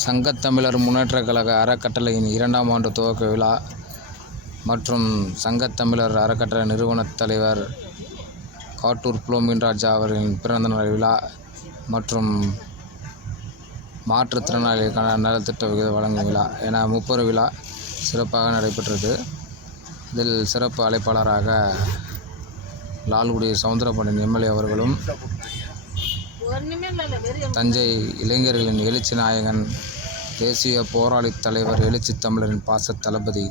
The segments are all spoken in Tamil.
சங்கத்தமிழர் முன்னேற்றக் கழக அறக்கட்டளையின் இரண்டாம் ஆண்டு துவக்க விழா மற்றும் சங்கத்தமிழர் அறக்கட்டளை நிறுவனத் தலைவர் காட்டூர் புலோமின் ராஜா அவர்களின் பிறந்தநாள் விழா மற்றும் மாற்றுத்திறனாளிகளுக்கான நலத்திட்ட விகித வழங்கும் விழா என முப்பது விழா சிறப்பாக நடைபெற்றது. இதில் சிறப்பு அழைப்பாளராக லால்குடி சவுந்தரபாண்டியன் எம்எல்ஏ அவர்களும் தஞ்சை இளைஞர்களின் எழுச்சி நாயகன் தேசிய போராளித் தலைவர் எழுச்சி தமிழரின் பாச தளபதி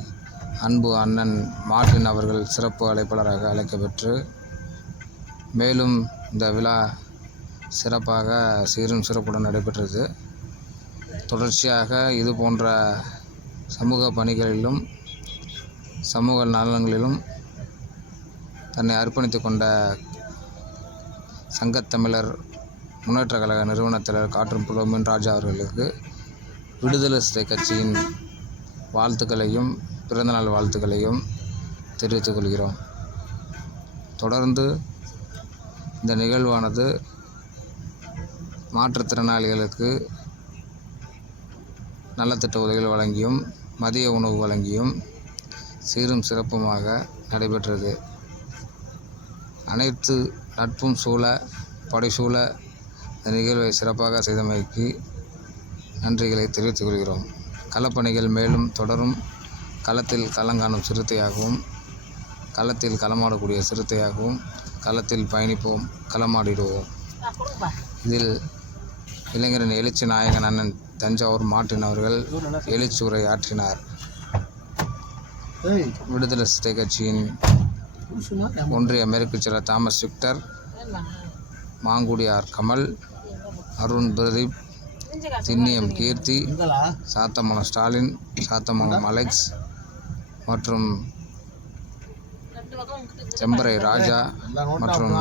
அன்பு அண்ணன் மார்டின் அவர்கள் சிறப்பு அழைப்பாளராக அழைக்கப்பெற்று மேலும் இந்த விழா சிறப்பாக சீரும் சிறப்புடன் நடைபெற்றது. தொடர்ச்சியாக இது போன்ற சமூக பணிகளிலும் சமூக நலன்களிலும் தன்னை அர்ப்பணித்து கொண்ட சங்கத்தமிழர் முன்னேற்ற கழக நிறுவனத்தினர் காற்றும் புலோமின் ராஜா அவர்களுக்கு விடுதலை சிறை கட்சியின் வாழ்த்துக்களையும் பிறந்தநாள் வாழ்த்துக்களையும் தெரிவித்துக் கொள்கிறோம். தொடர்ந்து இந்த நிகழ்வானது மாற்றுத்திறனாளிகளுக்கு நலத்திட்ட உதவிகள் வழங்கியும் மதிய உணவு வழங்கியும் சீரும் சிறப்புமாக நடைபெற்றது. அனைத்து நட்பும் சூழ படைசூழ இந்த நிகழ்வை சிறப்பாக செய்தமைக்கு நன்றிகளை தெரிவித்துக் கொள்கிறோம். களப்பணிகள் மேலும் தொடரும். களத்தில் களங்காணும் சிறுத்தையாகவும் களத்தில் களமாடக்கூடிய சிறுத்தையாகவும் களத்தில் பயணிப்போம் களமாடிடுவோம். இதில் இளைஞரின் எழுச்சி நாயகன் அண்ணன் தஞ்சாவூர் மாட்டின் அவர்கள் எழுச்சூரை ஆற்றினார். விடுதலை சிறுத்தை கட்சியின் ஒன்றிய மேற்கு செயலர் Thomas Victor Mangudiyar Kamal Arun Pradeep Thinniyam Keerthi Sathamangalam Stalin Sathamangalam Alex மற்றும் செம்பரை ராஜா மற்றும்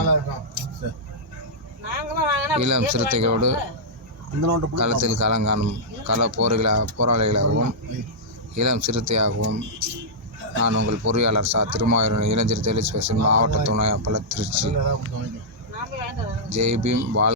இளம் சிறுத்தைகளோடு களத்தில் களங்காணும் கள போர்களாக போராளிகளாகவும் இளம் சிறுத்தையாகவும். நான் உங்கள் பொறியாளர் சா. திருமாயூரன் இளைஞர் தெளிச்சு மாவட்ட துணை அப்பல திருச்சி நான் போய் வாங்கிட்டு வரேன் ஜெய் பீம் வாழ்